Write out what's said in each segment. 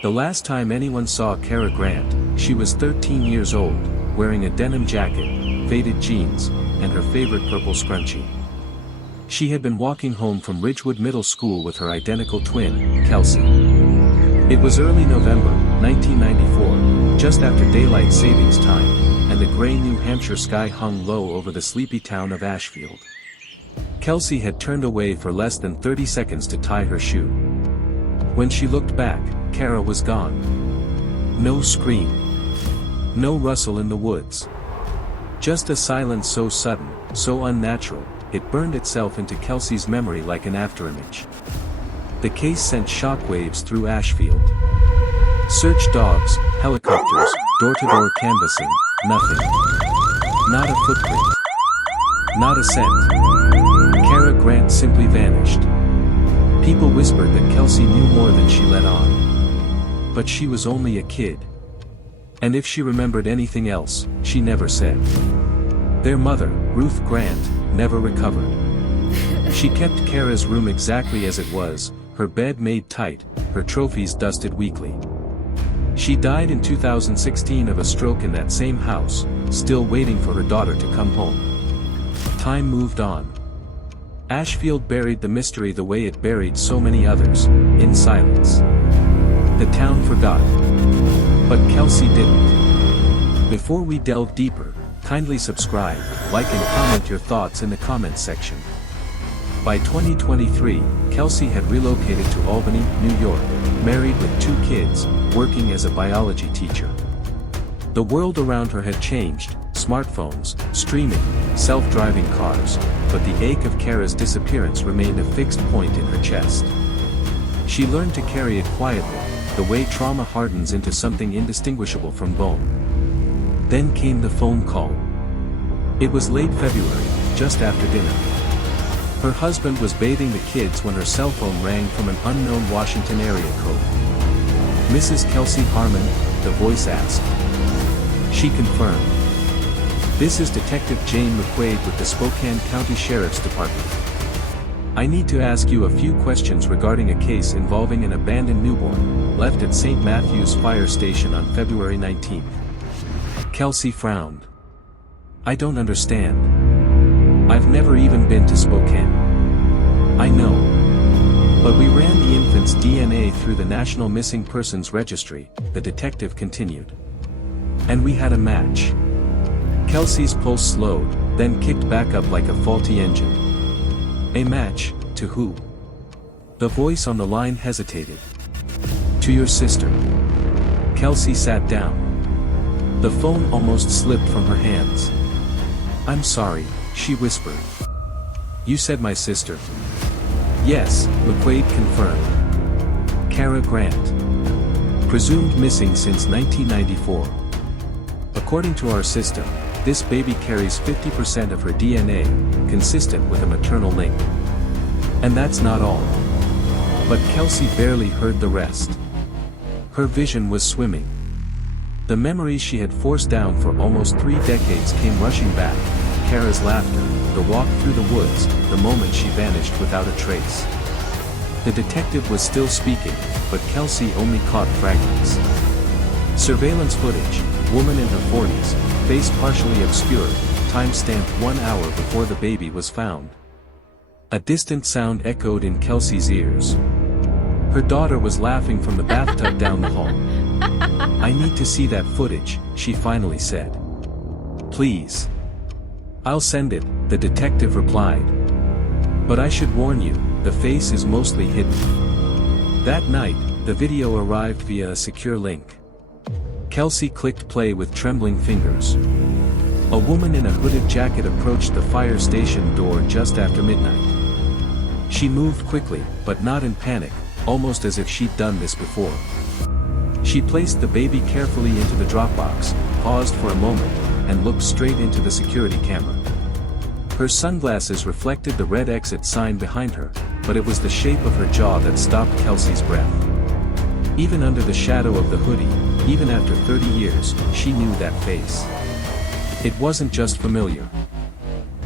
The last time anyone saw Kara Grant, she was 13 years old, wearing a denim jacket, faded jeans, and her favorite purple scrunchie. She had been walking home from Ridgewood Middle School with her identical twin, Kelsey. It was early November, 1994, just after daylight savings time, and the gray New Hampshire sky hung low over the sleepy town of Ashfield. Kelsey had turned away for less than 30 seconds to tie her shoe. When she looked back, Kara was gone. No scream. No rustle in the woods. Just a silence so sudden, so unnatural, it burned itself into Kelsey's memory like an afterimage. The case sent shockwaves through Ashfield. Search dogs, helicopters, door-to-door canvassing, nothing. Not a footprint. Not a scent. Kara Grant simply vanished. People whispered that Kelsey knew more than she let on. But she was only a kid. And if she remembered anything else, she never said. Their mother, Ruth Grant, never recovered. She kept Kara's room exactly as it was, her bed made tight, her trophies dusted weekly. She died in 2016 of a stroke in that same house, still waiting for her daughter to come home. Time moved on. Ashfield buried the mystery the way it buried so many others, in silence. The town forgot. But Kelsey didn't. Before we delve deeper, kindly subscribe, like and comment your thoughts in the comments section. By 2023, Kelsey had relocated to Albany, New York, married with 2 kids, working as a biology teacher. The world around her had changed, smartphones, streaming, self-driving cars, but the ache of Kara's disappearance remained a fixed point in her chest. She learned to carry it quietly, the way trauma hardens into something indistinguishable from bone. Then came the phone call. It was late February, just after dinner. Her husband was bathing the kids when her cell phone rang from an unknown Washington area code. "Mrs. Kelsey Harmon?" the voice asked. She confirmed. "This is Detective Jane McQuaid with the Spokane County Sheriff's Department. I need to ask you a few questions regarding a case involving an abandoned newborn, left at St. Matthew's Fire Station on February 19th. Kelsey frowned. "I don't understand. I've never even been to Spokane." "I know. But we ran the infant's DNA through the National Missing Persons Registry," the detective continued. "And we had a match." Kelsey's pulse slowed, then kicked back up like a faulty engine. "A match, to who?" The voice on the line hesitated. "To your sister." Kelsey sat down. The phone almost slipped from her hands. "I'm sorry," she whispered. "You said my sister?" "Yes," McQuaid confirmed. "Kara Grant. Presumed missing since 1994. According to our system, this baby carries 50% of her DNA, consistent with a maternal link. And that's not all." But Kelsey barely heard the rest. Her vision was swimming. The memories she had forced down for almost 3 decades came rushing back. Kara's laughter, the walk through the woods, the moment she vanished without a trace. The detective was still speaking, but Kelsey only caught fragments. Surveillance footage, woman in her 40s, face partially obscured, time stamped 1 hour before the baby was found. A distant sound echoed in Kelsey's ears. Her daughter was laughing from the bathtub down the hall. "I need to see that footage," she finally said. "Please." "I'll send it," the detective replied. "But I should warn you, the face is mostly hidden." That night, the video arrived via a secure link. Kelsey clicked play with trembling fingers. A woman in a hooded jacket approached the fire station door just after midnight. She moved quickly, but not in panic, almost as if she'd done this before. She placed the baby carefully into the Dropbox, paused for a moment, and looked straight into the security camera. Her sunglasses reflected the red exit sign behind her, but it was the shape of her jaw that stopped Kelsey's breath. Even under the shadow of the hoodie, even after 30 years, she knew that face. It wasn't just familiar.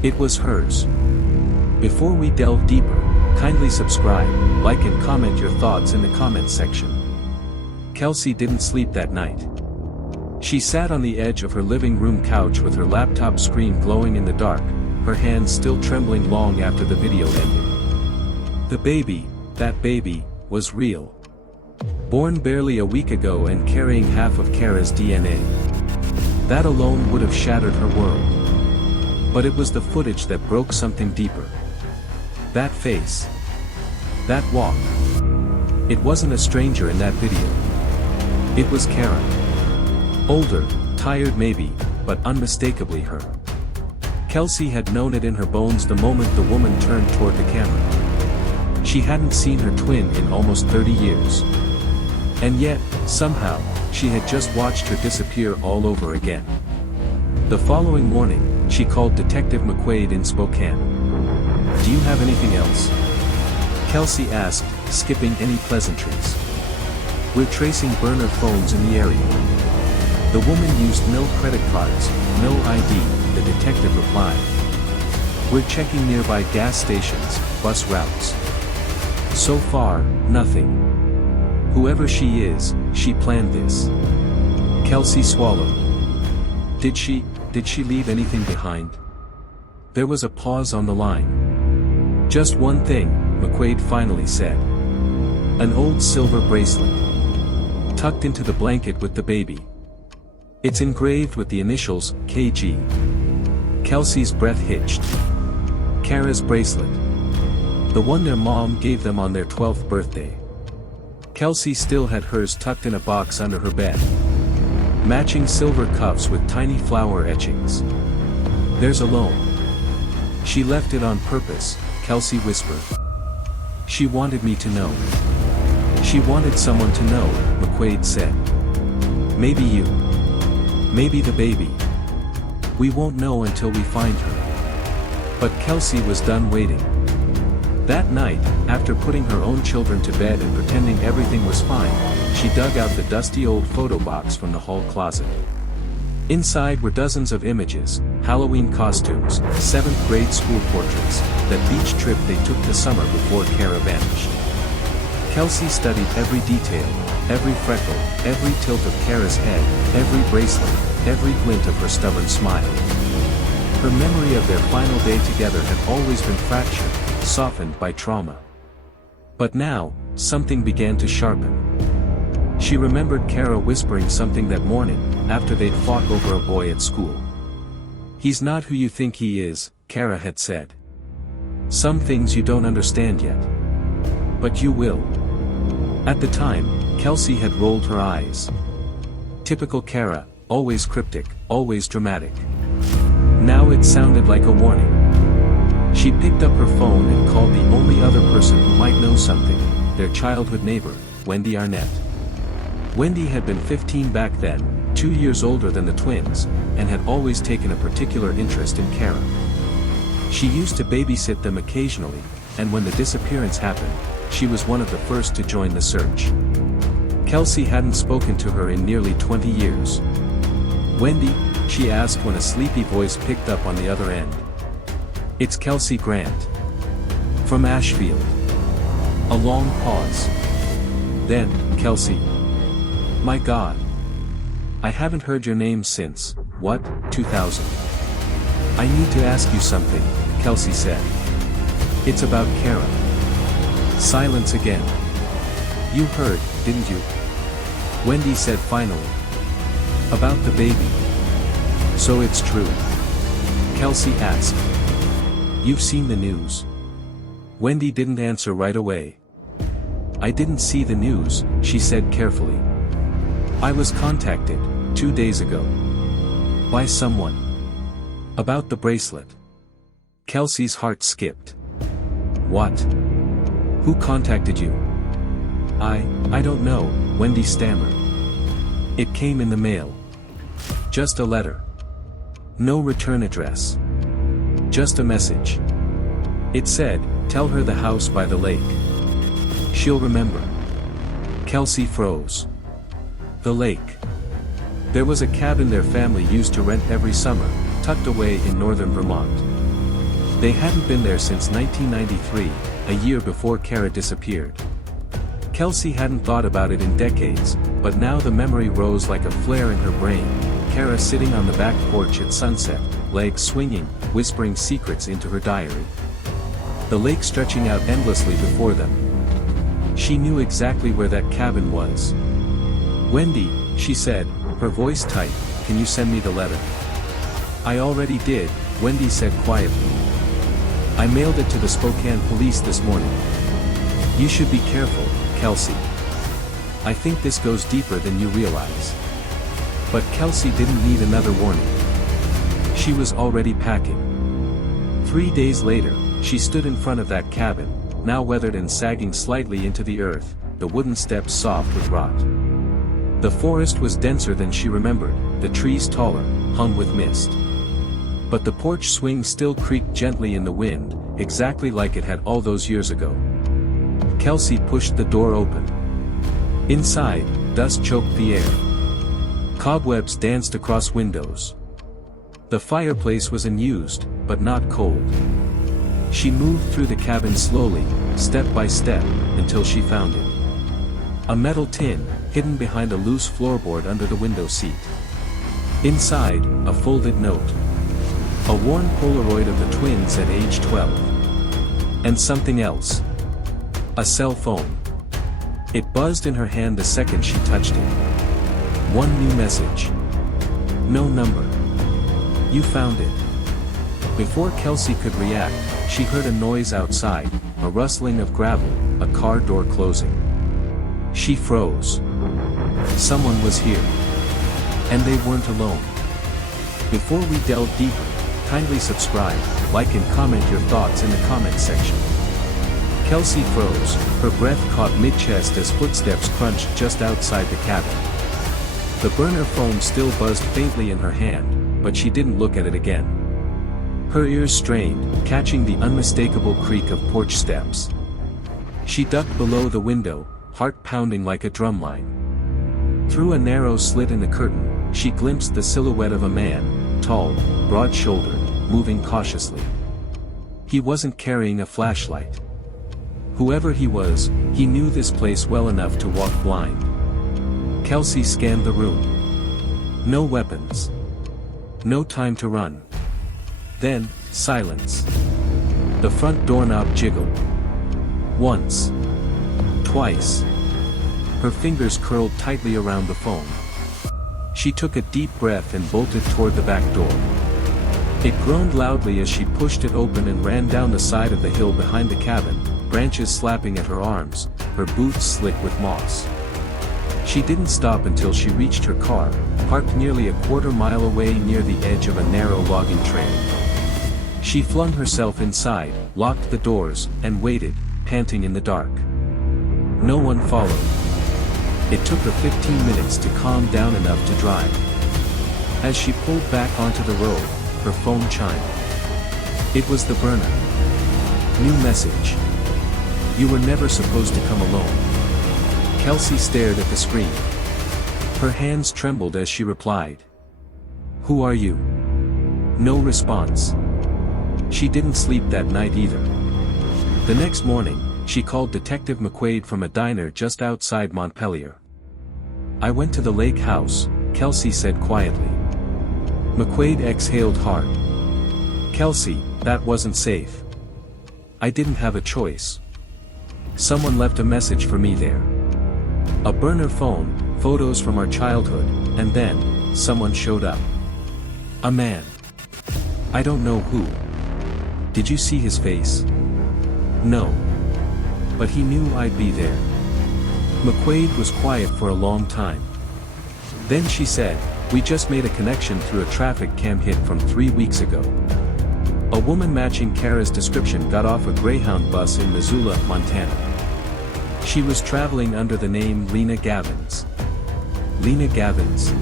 It was hers. Before we delve deeper, kindly subscribe, like and comment your thoughts in the comments section. Kelsey didn't sleep that night. She sat on the edge of her living room couch with her laptop screen glowing in the dark, her hands still trembling long after the video ended. The baby, that baby, was real. Born barely a week ago and carrying half of Kara's DNA. That alone would have shattered her world. But it was the footage that broke something deeper. That face. That walk. It wasn't a stranger in that video. It was Kara. Older, tired maybe, but unmistakably her. Kelsey had known it in her bones the moment the woman turned toward the camera. She hadn't seen her twin in almost 30 years. And yet, somehow, she had just watched her disappear all over again. The following morning, she called Detective McQuaid in Spokane. "Do you have anything else?" Kelsey asked, skipping any pleasantries. "We're tracing burner phones in the area." The woman used no credit cards, no ID, the detective replied. "We're checking nearby gas stations, bus routes. So far, nothing. Whoever she is, she planned this." Kelsey swallowed. Did she leave anything behind? There was a pause on the line. "Just one thing," McQuaid finally said. "An old silver bracelet. Tucked into the blanket with the baby. It's engraved with the initials, KG." Kelsey's breath hitched. Kara's bracelet. The one their mom gave them on their 12th birthday. Kelsey still had hers tucked in a box under her bed. Matching silver cuffs with tiny flower etchings. "There's a loan. She left it on purpose," Kelsey whispered. "She wanted me to know." "She wanted someone to know," McQuaid said. "Maybe you. Maybe the baby. We won't know until we find her." But Kelsey was done waiting. That night, after putting her own children to bed and pretending everything was fine, she dug out the dusty old photo box from the hall closet. Inside were dozens of images, Halloween costumes, 7th grade school portraits, that beach trip they took the summer before Kara vanished. Kelsey studied every detail, every freckle, every tilt of Kara's head, every bracelet, every glint of her stubborn smile. Her memory of their final day together had always been fractured, softened by trauma. But now, something began to sharpen. She remembered Kara whispering something that morning, after they'd fought over a boy at school. "He's not who you think he is," Kara had said. "Some things you don't understand yet. But you will." At the time, Kelsey had rolled her eyes. Typical Kara, always cryptic, always dramatic. Now it sounded like a warning. She picked up her phone and called the only other person who might know something, their childhood neighbor, Wendy Arnett. Wendy had been 15 back then, 2 years older than the twins, and had always taken a particular interest in Kara. She used to babysit them occasionally, and when the disappearance happened, she was one of the first to join the search. Kelsey hadn't spoken to her in nearly 20 years. "Wendy?" she asked when a sleepy voice picked up on the other end. "It's Kelsey Grant. From Ashfield." A long pause. Then, "Kelsey. My God. I haven't heard your name since, what, 2000. I need to ask you something," Kelsey said. "It's about Kara." Silence again. "You heard, didn't you?" Wendy said finally. "About the baby. So it's true?" Kelsey asked. "You've seen the news?" Wendy didn't answer right away. "I didn't see the news," she said carefully. "I was contacted, 2 days ago. By someone. About the bracelet." Kelsey's heart skipped. "What? Who contacted you?" I don't know," Wendy stammered. "It came in the mail. Just a letter. No return address. Just a message. It said, 'Tell her the house by the lake. She'll remember.'" Kelsey froze. The lake. There was a cabin their family used to rent every summer, tucked away in northern Vermont. They hadn't been there since 1993, a year before Kara disappeared. Kelsey hadn't thought about it in decades, but now the memory rose like a flare in her brain. Kara sitting on the back porch at sunset, legs swinging, whispering secrets into her diary. The lake stretching out endlessly before them. She knew exactly where that cabin was. "Wendy," she said, her voice tight, "can you send me the letter?" "I already did," Wendy said quietly. "I mailed it to the Spokane police this morning." "You should be careful, Kelsey. I think this goes deeper than you realize." But Kelsey didn't need another warning. She was already packing. 3 days later, she stood in front of that cabin, now weathered and sagging slightly into the earth, the wooden steps soft with rot. The forest was denser than she remembered, the trees taller, hung with mist. But the porch swing still creaked gently in the wind, exactly like it had all those years ago. Kelsey pushed the door open. Inside, dust choked the air. Cobwebs danced across windows. The fireplace was unused, but not cold. She moved through the cabin slowly, step by step, until she found it. A metal tin, hidden behind a loose floorboard under the window seat. Inside, a folded note. A worn Polaroid of the twins at age 12. And something else. A cell phone. It buzzed in her hand the second she touched it. One new message. No number. "You found it." Before Kelsey could react, she heard a noise outside, a rustling of gravel, a car door closing. She froze. Someone was here. And they weren't alone. Before we delve deeper, kindly subscribe, like and comment your thoughts in the comment section. Kelsey froze, her breath caught mid-chest as footsteps crunched just outside the cabin. The burner phone still buzzed faintly in her hand, but she didn't look at it again. Her ears strained, catching the unmistakable creak of porch steps. She ducked below the window, heart pounding like a drumline. Through a narrow slit in the curtain, she glimpsed the silhouette of a man, tall, broad-shouldered, moving cautiously. He wasn't carrying a flashlight. Whoever he was, he knew this place well enough to walk blind. Kelsey scanned the room. No weapons. No time to run. Then, silence. The front doorknob jiggled. Once. Twice. Her fingers curled tightly around the phone. She took a deep breath and bolted toward the back door. It groaned loudly as she pushed it open and ran down the side of the hill behind the cabin, branches slapping at her arms, her boots slick with moss. She didn't stop until she reached her car, parked nearly a quarter-mile away near the edge of a narrow logging trail. She flung herself inside, locked the doors, and waited, panting in the dark. No one followed. It took her 15 minutes to calm down enough to drive. As she pulled back onto the road, her phone chimed. It was the burner. New message. "You were never supposed to come alone." Kelsey stared at the screen. Her hands trembled as she replied. "Who are you?" No response. She didn't sleep that night either. The next morning, she called Detective McQuaid from a diner just outside Montpelier. "I went to the lake house," Kelsey said quietly. McQuaid exhaled hard. "Kelsey, that wasn't safe. I didn't have a choice. Someone left a message for me there. A burner phone, photos from our childhood, and then, someone showed up. A man. I don't know who. Did you see his face?" "No. But he knew I'd be there." McQuaid was quiet for a long time. Then she said, "We just made a connection through a traffic cam hit from 3 weeks ago. A woman matching Kara's description got off a Greyhound bus in Missoula, Montana. She was traveling under the name Lena Gavins." "Lena Gavins?"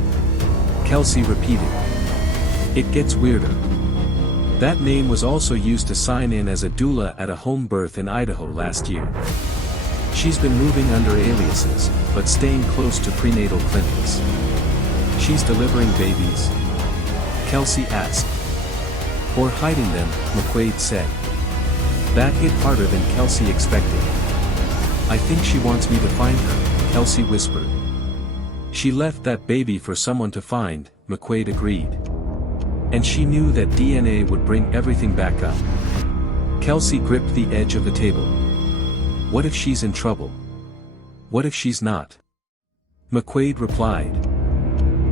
Kelsey repeated. "It gets weirder. That name was also used to sign in as a doula at a home birth in Idaho last year. She's been moving under aliases, but staying close to prenatal clinics." "She's delivering babies?" Kelsey asked. "Or hiding them," McQuaid said. That hit harder than Kelsey expected. I think she wants me to find her, Kelsey whispered. She left that baby for someone to find, McQuaid agreed. And she knew that DNA would bring everything back up. Kelsey gripped the edge of the table. What if she's in trouble? What if she's not? McQuaid replied.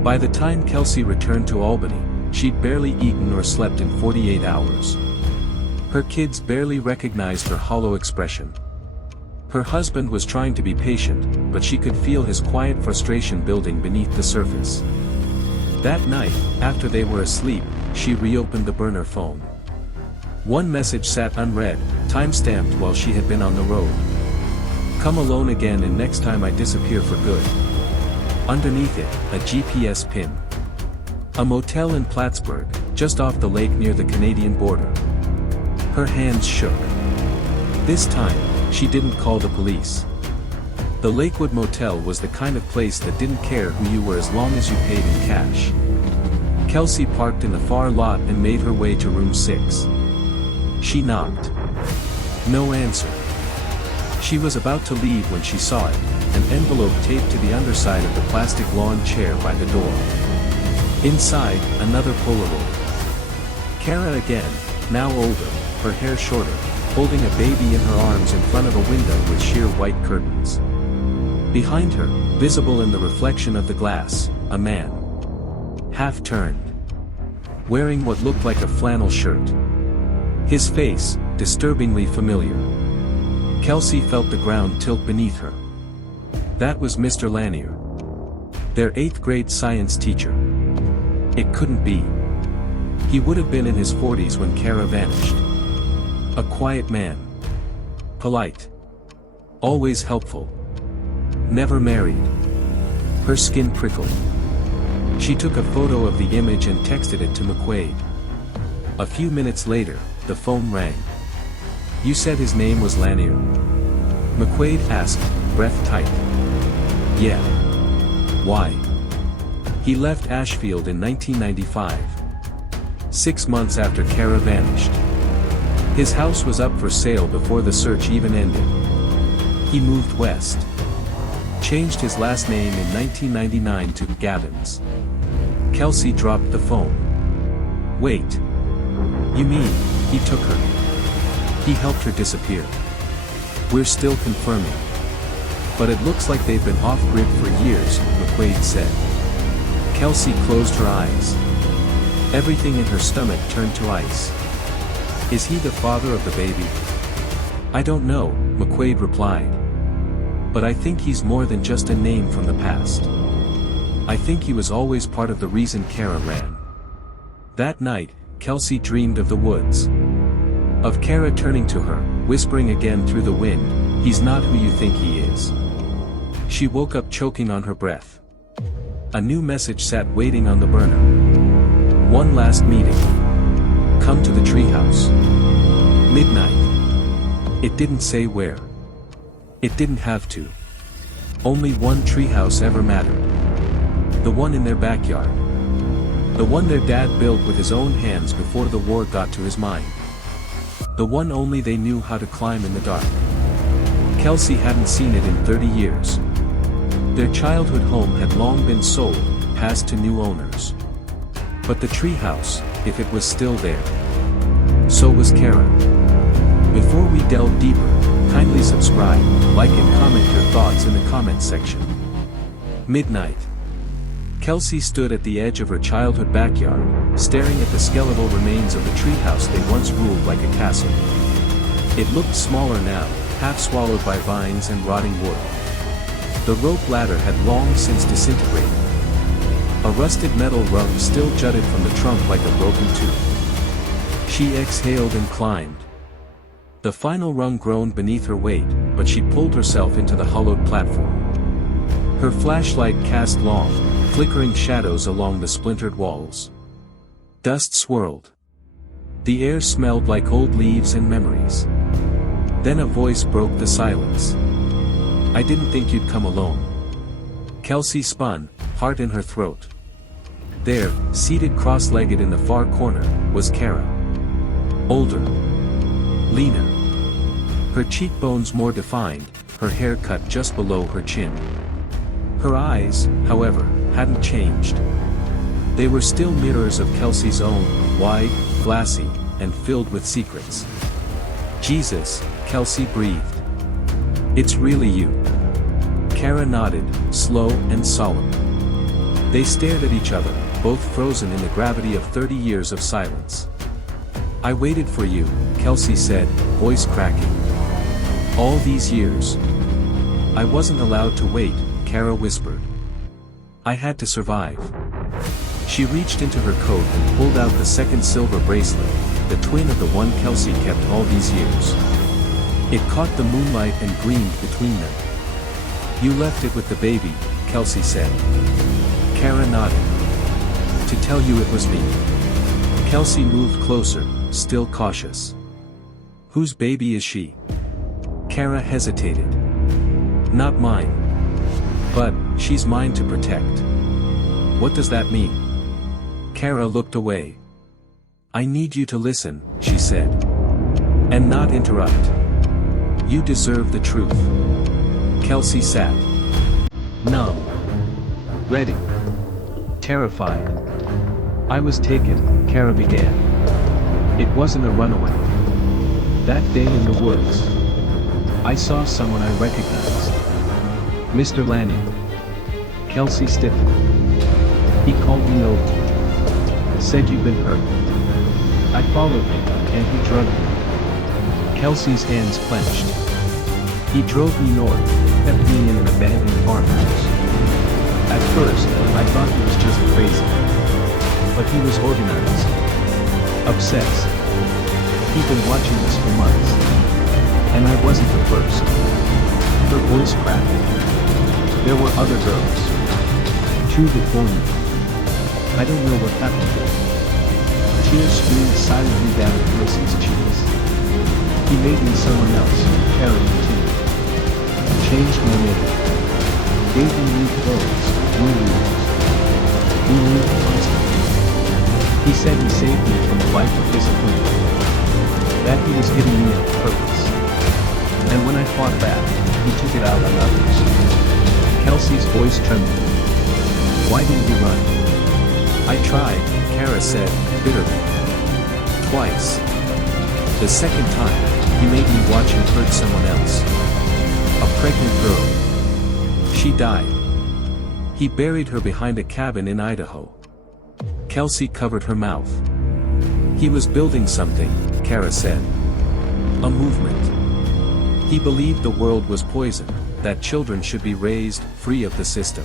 By the time Kelsey returned to Albany, she'd barely eaten or slept in 48 hours. Her kids barely recognized her hollow expression. Her husband was trying to be patient, but she could feel his quiet frustration building beneath the surface. That night, after they were asleep, she reopened the burner phone. One message sat unread, time-stamped while she had been on the road. Come alone again and next time I disappear for good. Underneath it, a GPS pin. A motel in Plattsburgh, just off the lake near the Canadian border. Her hands shook. This time, she didn't call the police. The Lakewood Motel was the kind of place that didn't care who you were as long as you paid in cash. Kelsey parked in the far lot and made her way to room 6. She knocked. No answer. She was about to leave when she saw it, an envelope taped to the underside of the plastic lawn chair by the door. Inside, another Polaroid. Kara again, now older, her hair shorter, holding a baby in her arms in front of a window with sheer white curtains. Behind her, visible in the reflection of the glass, a man. Half-turned. Wearing what looked like a flannel shirt. His face, disturbingly familiar. Kelsey felt the ground tilt beneath her. That was Mr. Lanier. Their 8th grade science teacher. It couldn't be. He would have been in his 40s when Kara vanished. A quiet man. Polite. Always helpful. Never married. Her skin prickled. She took a photo of the image and texted it to McQuaid. A few minutes later, the phone rang. You said his name was Lanier? McQuaid asked, breath tight. Yeah. Why? He left Ashfield in 1995. 6 months after Kara vanished. His house was up for sale before the search even ended. He moved west. Changed his last name in 1999 to Gavins. Kelsey dropped the phone. Wait. You mean, he took her? He helped her disappear? We're still confirming. But it looks like they've been off-grid for years, McQuaid said. Kelsey closed her eyes. Everything in her stomach turned to ice. Is he the father of the baby? I don't know, McQuaid replied. But I think he's more than just a name from the past. I think he was always part of the reason Kara ran. That night, Kelsey dreamed of the woods. Of Kara turning to her, whispering again through the wind, he's not who you think he is. She woke up choking on her breath. A new message sat waiting on the burner. One last meeting. Come to the treehouse. Midnight. It didn't say where. It didn't have to. Only one treehouse ever mattered. The one in their backyard. The one their dad built with his own hands before the war got to his mind. The one only they knew how to climb in the dark. Kelsey hadn't seen it in 30 years. Their childhood home had long been sold, passed to new owners. But the treehouse, if it was still there. So was Kara. Before we delve deeper, kindly subscribe, like and comment your thoughts in the comments section. Midnight. Kelsey stood at the edge of her childhood backyard, staring at the skeletal remains of the treehouse they once ruled like a castle. It looked smaller now, half swallowed by vines and rotting wood. The rope ladder had long since disintegrated. A rusted metal rung still jutted from the trunk like a broken tooth. She exhaled and climbed. The final rung groaned beneath her weight, but she pulled herself into the hollowed platform. Her flashlight cast long, flickering shadows along the splintered walls. Dust swirled. The air smelled like old leaves and memories. Then a voice broke the silence. I didn't think you'd come alone. Kelsey spun, heart in her throat. There, seated cross-legged in the far corner, was Kara. Older. Leaner. Her cheekbones more defined, her hair cut just below her chin. Her eyes, however, hadn't changed. They were still mirrors of Kelsey's own, wide, glassy, and filled with secrets. "Jesus," Kelsey breathed. "It's really you." Kara nodded, slow and solemn. They stared at each other, both frozen in the gravity of 30 years of silence. "I waited for you," Kelsey said, voice cracking. "All these years." "I wasn't allowed to wait," Kara whispered. "I had to survive." She reached into her coat and pulled out the second silver bracelet, the twin of the one Kelsey kept all these years. It caught the moonlight and gleamed between them. "You left it with the baby," Kelsey said. Kara nodded. "To tell you it was me." Kelsey moved closer, still cautious. "Whose baby is she?" Kara hesitated. "Not mine. But, she's mine to protect." "What does that mean?" Kara looked away. "I need you to listen," she said. "And not interrupt. You deserve the truth." Kelsey sat. Numb. Ready. Terrified. "I was taken," Kara began. "It wasn't a runaway. That day in the woods, I saw someone I recognized. Mr. Lanning." Kelsey stiffened. "He called me over. Said you'd been hurt. I followed him, and he drugged me." Kelsey's hands clenched. "He drove me north, kept me in an abandoned farmhouse. At first, I thought he was just crazy. But he was organized. Obsessed. He'd been watching us for months. And I wasn't the first." Her voice cracked. "There were other girls. 2 before me. I don't know what happened to them." Tears streamed silently down Kelsey's cheeks. "He made me someone else," Kara continued. "Changed my name. Gave me new clothes, new rules. He knew constantly. He said he saved me from a life of disappointment. That he was giving me a purpose. And when I fought back, he took it out on others." Kelsey's voice trembled. "Why didn't you run?" "I tried," Kara said, bitterly. "Twice. The second time, he made me watch him hurt someone else. A pregnant girl. She died. He buried her behind a cabin in Idaho." Kelsey covered her mouth. "He was building something," Kara said. "A movement. He believed the world was poison, that children should be raised free of the system.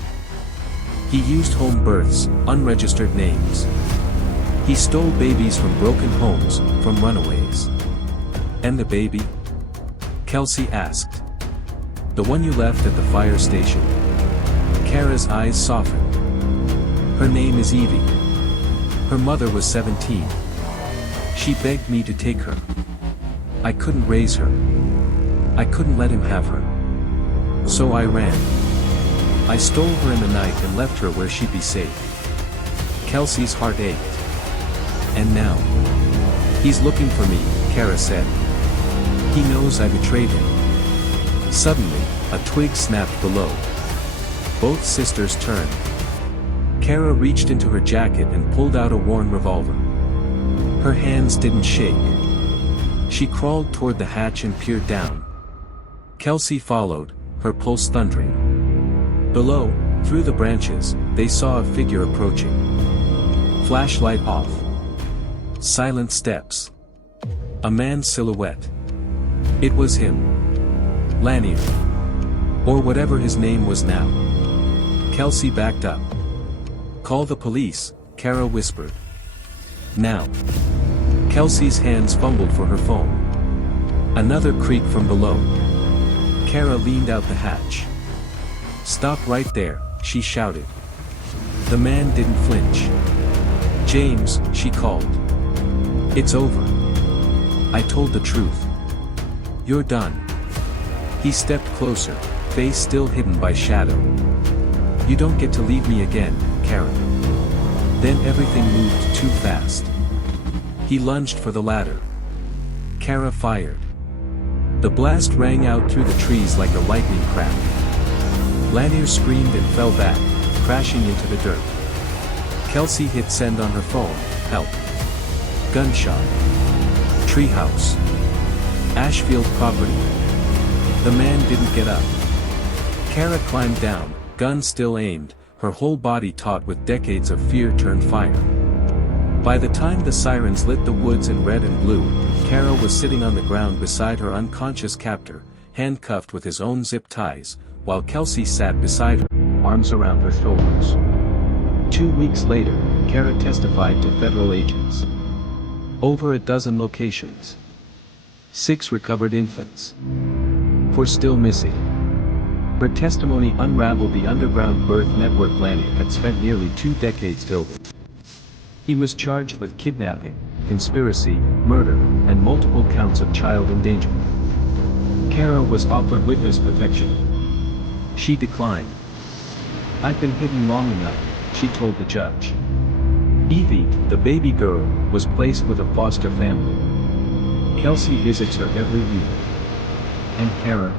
He used home births, unregistered names. He stole babies from broken homes, from runaways." "And the baby?" Kelsey asked. "The one you left at the fire station?" Kara's eyes softened. "Her name is Evie. Her mother was 17. She begged me to take her. I couldn't raise her. I couldn't let him have her. So I ran. I stole her in the night and left her where she'd be safe." Kelsey's heart ached. "And now? He's looking for me," Kara said. "He knows I betrayed him." Suddenly, a twig snapped below. Both sisters turned. Kara reached into her jacket and pulled out a worn revolver. Her hands didn't shake. She crawled toward the hatch and peered down. Kelsey followed, her pulse thundering. Below, through the branches, they saw a figure approaching. Flashlight off. Silent steps. A man's silhouette. It was him. Lanier. Or whatever his name was now. Kelsey backed up. "Call the police," Kara whispered. "Now." Kelsey's hands fumbled for her phone. Another creak from below. Kara leaned out the hatch. "Stop right there," she shouted. The man didn't flinch. "James," she called. "It's over. I told the truth. You're done." He stepped closer, face still hidden by shadow. "You don't get to leave me again, Kara." Then everything moved too fast. He lunged for the ladder. Kara fired. The blast rang out through the trees like a lightning crack. Lanier screamed and fell back, crashing into the dirt. Kelsey hit send on her phone. Help. Gunshot. Treehouse. Ashfield property. The man didn't get up. Kara climbed down, gun still aimed, her whole body taut with decades of fear turned fire. By the time the sirens lit the woods in red and blue, Kara was sitting on the ground beside her unconscious captor, handcuffed with his own zip ties, while Kelsey sat beside her, arms around her shoulders. 2 weeks later, Kara testified to federal agents. Over a dozen locations. 6 recovered infants. 4 still missing. Her testimony unraveled the underground birth network Lanier had spent nearly 2 decades building. He was charged with kidnapping, conspiracy, murder, and multiple counts of child endangerment. Kara was offered witness protection. She declined. "I've been hidden long enough," she told the judge. Evie, the baby girl, was placed with a foster family. Kelsey visits her every week. And Kara?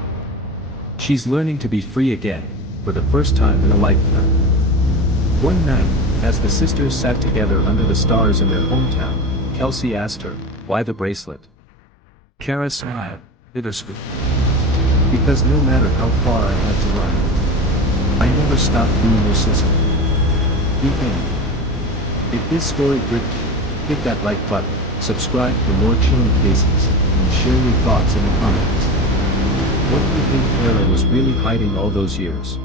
She's learning to be free again, for the first time in a lifetime. One night, as the sisters sat together under the stars in their hometown, Kelsey asked her, "Why the bracelet?" Kara smiled, bittersweet. "Because no matter how far I had to run, I never stopped being your sister." You think? If this story gripped you, hit that like button, subscribe for more chilling cases, and share your thoughts in the comments. What do you think Kara was really hiding all those years?